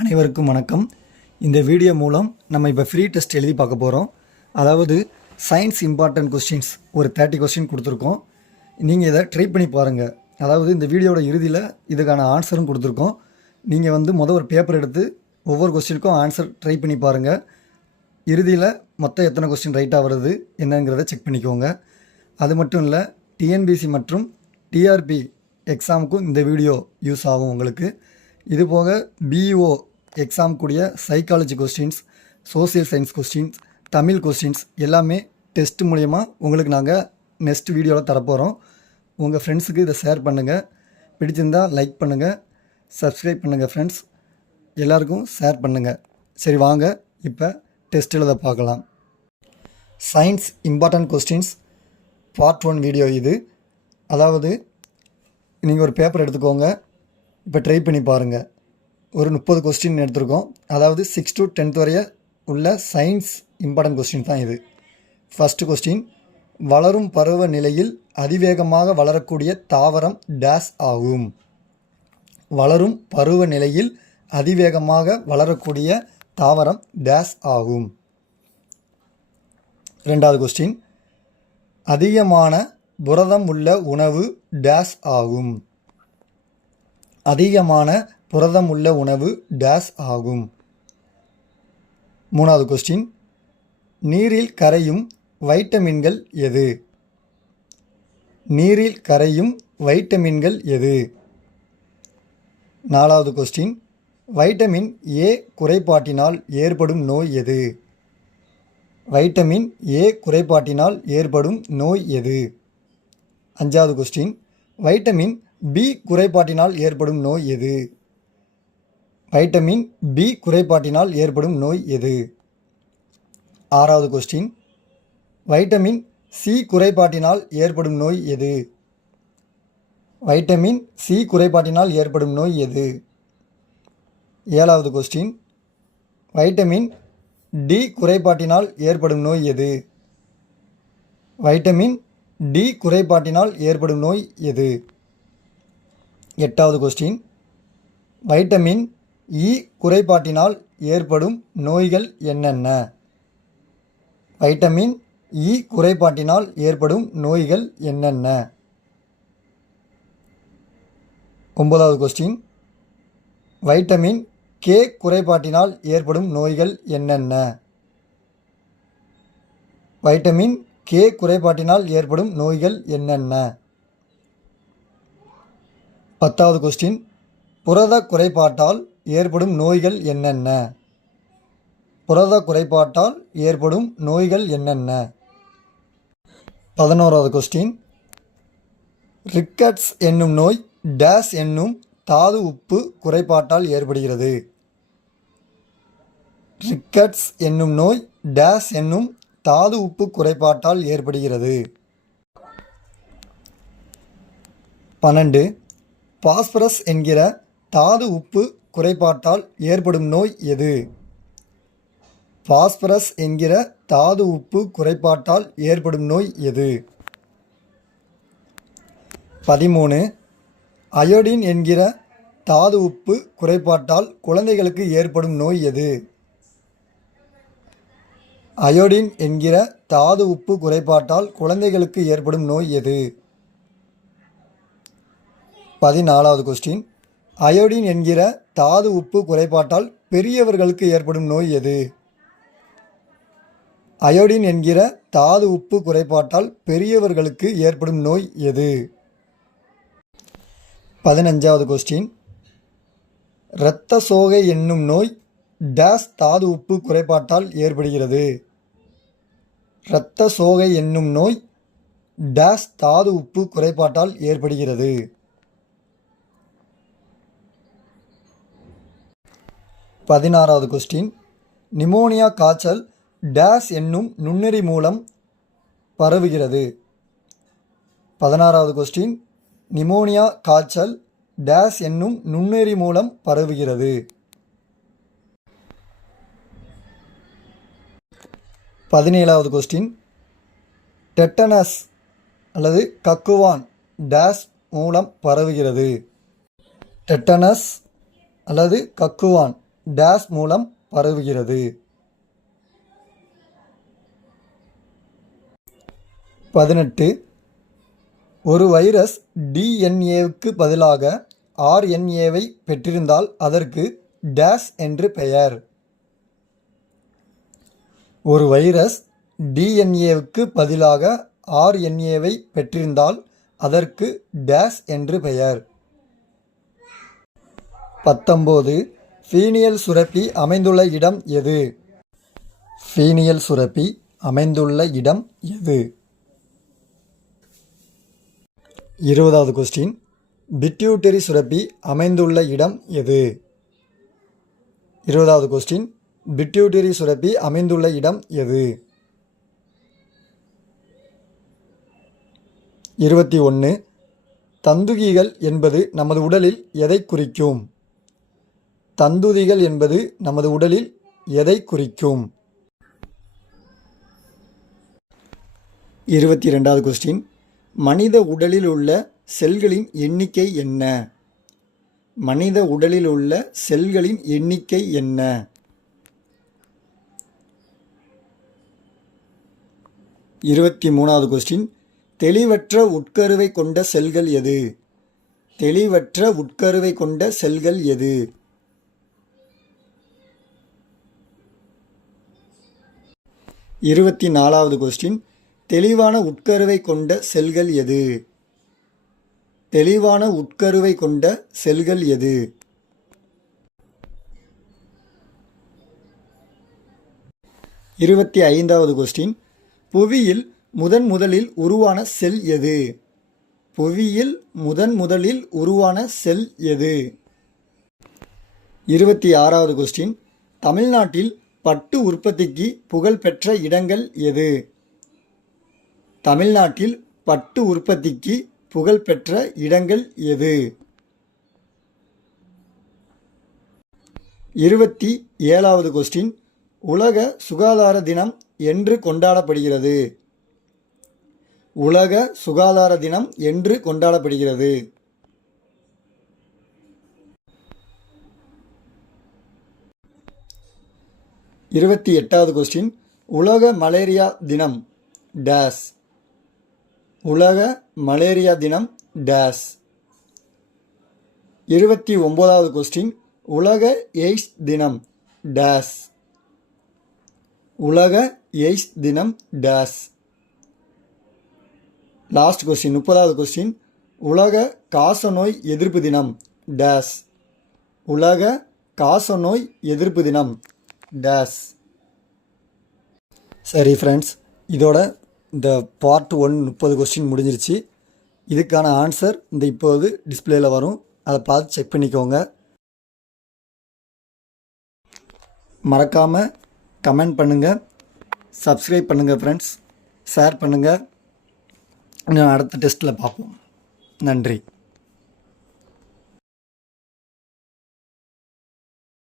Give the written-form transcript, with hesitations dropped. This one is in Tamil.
அனைவருக்கும் வணக்கம். இந்த வீடியோ மூலம் நம்ம இப்போ ஃப்ரீ டெஸ்ட் எழுதி பார்க்க போகிறோம். அதாவது சயின்ஸ் இம்பார்ட்டன்ட் கொஸ்டின்ஸ் ஒரு 30 கொஸ்டின் கொடுத்துருக்கோம். நீங்கள் இதை ட்ரை பண்ணி பாருங்கள். அதாவது இந்த வீடியோட இறுதியில் இதுக்கான ஆன்சரும் கொடுத்துருக்கோம். நீங்கள் ஒரு பேப்பர் எடுத்து ஒவ்வொரு கொஸ்டினுக்கும் ஆன்சர் ட்ரை பண்ணி பாருங்கள். இறுதியில் மொத்தம் எத்தனை கொஸ்டின் ரைட்டாக வருது என்னங்கிறத செக் பண்ணிக்கோங்க. அது மட்டும் இல்லை, டிஎன்பிசி மற்றும் டிஆர்பி எக்ஸாமுக்கும் இந்த வீடியோ யூஸ் ஆகும் உங்களுக்கு. இது போக பிஇஓ எக்ஸாம் கூடிய psychology questions, social science questions, Tamil questions எல்லாமே டெஸ்ட் மூலயமா உங்களுக்கு நாங்கள் நெக்ஸ்ட் வீடியோவில் தரப்போகிறோம். உங்கள் ஃப்ரெண்ட்ஸுக்கு இதை ஷேர் பண்ணுங்கள். பிடிச்சிருந்தால் லைக் பண்ணுங்கள், சப்ஸ்கிரைப் பண்ணுங்கள். ஃப்ரெண்ட்ஸ் எல்லாருக்கும் ஷேர் பண்ணுங்கள். சரி, வாங்க இப்போ டெஸ்ட் எழுத பார்க்கலாம். Science important questions part 1 video இது. அதாவது நீங்கள் ஒரு பேப்பர் எடுத்துக்கோங்க. இப்போ ட்ரை பண்ணி பாருங்கள். ஒரு 30 கொஸ்டின் எடுத்திருக்கோம். அதாவது 6 to 10th வரைய உள்ள சயின்ஸ் இம்பார்ட்டன்ட் கொஸ்டின் தான் இது. ஃபஸ்ட்டு கொஸ்டின், வளரும் பருவ நிலையில் அதிவேகமாக வளரக்கூடிய தாவரம் டேஸ் ஆகும். வளரும் பருவ நிலையில் அதிவேகமாக வளரக்கூடிய தாவரம் டேஸ் ஆகும். ரெண்டாவது கொஸ்டின், அதிகமான புரதம் உள்ள உணவு டேஸ் ஆகும். அதிகமான புரதம் உள்ள உணவு டேஸ் ஆகும். மூணாவது கொஸ்டின், நீரில் கரையும் வைட்டமின்கள் எது? நீரில் கரையும் வைட்டமின்கள் எது? நாலாவது கொஸ்டின், வைட்டமின் ஏ குறைபாட்டினால் ஏற்படும் நோய் எது? வைட்டமின் ஏ குறைபாட்டினால் ஏற்படும் நோய் எது? அஞ்சாவது கொஸ்டின், வைட்டமின் பி குறைபாட்டினால் ஏற்படும் நோய் எது? வைட்டமின் பி குறைபாட்டினால் ஏற்படும் நோய் எது? ஆறாவது கொஸ்டின், வைட்டமின் சி குறைபாட்டினால் ஏற்படும் நோய் எது? வைட்டமின் சி குறைபாட்டினால் ஏற்படும் நோய் எது? ஏழாவது கொஸ்டின், வைட்டமின் டி குறைபாட்டினால் ஏற்படும் நோய் எது? வைட்டமின் டி குறைபாட்டினால் ஏற்படும் நோய் எது? எட்டாவது கொஸ்டின், வைட்டமின் இ குறைபாட்டினால் ஏற்படும் நோய்கள் என்னென்ன? வைட்டமின் இ குறைபாட்டினால் ஏற்படும் நோய்கள் என்னென்ன? ஒன்பதாவது கொஸ்டின், வைட்டமின் கே குறைபாட்டினால் ஏற்படும் நோய்கள் என்னென்ன? வைட்டமின் கே குறைபாட்டினால் ஏற்படும் நோய்கள் என்னென்ன? பத்தாவது கொஸ்டின், புரத குறைபாட்டால் ஏற்படும் நோய்கள் என்னென்ன? புரத குறைபாட்டால் ஏற்படும் நோய்கள் என்னென்ன? 11வது கொஸ்டின், ரிக்கட்ஸ் என்னும் நோய் டேஸ் என்னும் தாது உப்பு குறைபாட்டால் ஏற்படுகிறது. ரிக்கட்ஸ் என்னும் நோய் டேஸ் என்னும் தாது உப்பு குறைபாட்டால் ஏற்படுகிறது. 12, பாஸ்பரஸ் என்கிற தாது உப்பு குறைபாட்டால் ஏற்படும் நோய் எது? பாஸ்பரஸ் என்கிற தாது உப்பு குறைபாட்டால் ஏற்படும் நோய் எது? 13, அயோடின் என்கிற தாது உப்பு குறைபாட்டால் குழந்தைகளுக்கு ஏற்படும் நோய் எது? அயோடின் என்கிற தாது உப்பு குறைபாட்டால் குழந்தைகளுக்கு ஏற்படும் நோய் எது? 14வது கொஸ்டின், அயோடின் என்கிற தாது உப்பு குறைபாட்டால் பெரியவர்களுக்கு ஏற்படும் நோய் எது? அயோடின் என்கிற தாது உப்பு குறைபாட்டால் பெரியவர்களுக்கு ஏற்படும் நோய் எது? 15வது கொஸ்டின், இரத்த சோகை என்னும் நோய் டேஸ் தாது உப்பு குறைபாட்டால் ஏற்படுகிறது. இரத்த சோகை என்னும் நோய் டேஸ் தாது உப்பு குறைபாட்டால் ஏற்படுகிறது. 16வது கொஸ்டின், நிமோனியா காய்ச்சல் டேஸ் என்னும் நுண்ணுயிரி மூலம் பரவுகிறது. 16வது கொஸ்டின், நிமோனியா காய்ச்சல் டேஸ் என்னும் நுண்ணுயிரி மூலம் பரவுகிறது. 17வது கொஸ்டின், டெட்டனஸ் அல்லது கக்குவான் டேஸ் மூலம் பரவுகிறது. டெட்டனஸ் அல்லது கக்குவான் டேஸ் மூலம் பரவுகிறது? 18. ஒரு வைரஸ் டிஎன்ஏவுக்கு பதிலாக ஆர்என்ஏவை பெற்றிருந்தால் அதற்கு டேஸ் என்று பெயர்? ஒரு வைரஸ் டிஎன்ஏவுக்கு பதிலாக ஆர்என்ஏவை பெற்றிருந்தால் அதற்கு டேஸ் என்று பெயர்? 19. ஃபீனியல் சுரப்பி அமைந்துள்ள இடம் எது? ஃபீனியல் சுரப்பி அமைந்துள்ள இடம் எது? 20வது கொஸ்டின். பிட்யூட்டரி சுரப்பி அமைந்துள்ள இடம் எது? 20வது கொஸ்டின். பிட்யூட்டரி சுரப்பி அமைந்துள்ள இடம் எது? 21. தந்துகிகள் என்பது நமது உடலில் எதை குறிக்கும்? தந்துதிகள் என்பது நமது உடலில் எதை குறிக்கும்? 22வது கொஸ்டின். மனித உடலில் உள்ள செல்களின் எண்ணிக்கை என்ன? மனித உடலில் உள்ள செல்களின் எண்ணிக்கை என்ன? 23வது கொஸ்டின். தெளிவற்ற உட்கருவை கொண்ட செல்கள் எது? தெளிவற்ற உட்கருவை கொண்ட செல்கள் எது? 24வது கொஸ்டின். தெளிவான உட்கருவை கொண்ட செல்கள் எது? தெளிவான உட்கருவை கொண்ட செல்கள் எது? 25வது கொஸ்டின். புவியில் முதலில் உருவான செல் எது? புவியில் முதலில் உருவான செல் எது? 26வது கொஸ்டின். தமிழ்நாட்டில் பட்டு உற்பத்திக்கு புகழ்பெற்ற இடங்கள் எது? தமிழ்நாட்டில் பட்டு உற்பத்திக்கு புகழ்பெற்ற இடங்கள் எது? 27வது கொஸ்டின். உலக சுகாதார தினம் என்று கொண்டாடப்படுகிறது? உலக சுகாதார தினம் என்று கொண்டாடப்படுகிறது? 28வது கொஸ்டின். உலக மலேரியா தினம் டேஸ்? உலக மலேரியா தினம் டேஸ்? 29வது கொஸ்டின். உலக எய்ட்ஸ் தினம் டேஸ்? உலக எய்ட்ஸ் தினம் டேஸ்? லாஸ்ட் கொஸ்டின் 30வது கொஸ்டின். உலக காசநோய் எதிர்ப்பு தினம் டேஸ்? உலக காசநோய் எதிர்ப்பு தினம் டேஸ்? சரி ஃப்ரெண்ட்ஸ், இதோட இந்த பார்ட் 1 30 கொஸ்டின் முடிஞ்சிருச்சு. இதுக்கான ஆன்சர் இந்த இப்போது டிஸ்பிளேல வரும், அதை பார்த்து செக் பண்ணிக்கோங்க. மறக்காமல் கமெண்ட் பண்ணுங்கள், சப்ஸ்கிரைப் பண்ணுங்கள் ஃப்ரெண்ட்ஸ், ஷேர் பண்ணுங்கள். இன்னும் அடுத்த டெஸ்ட்டில் பார்ப்போம். நன்றி.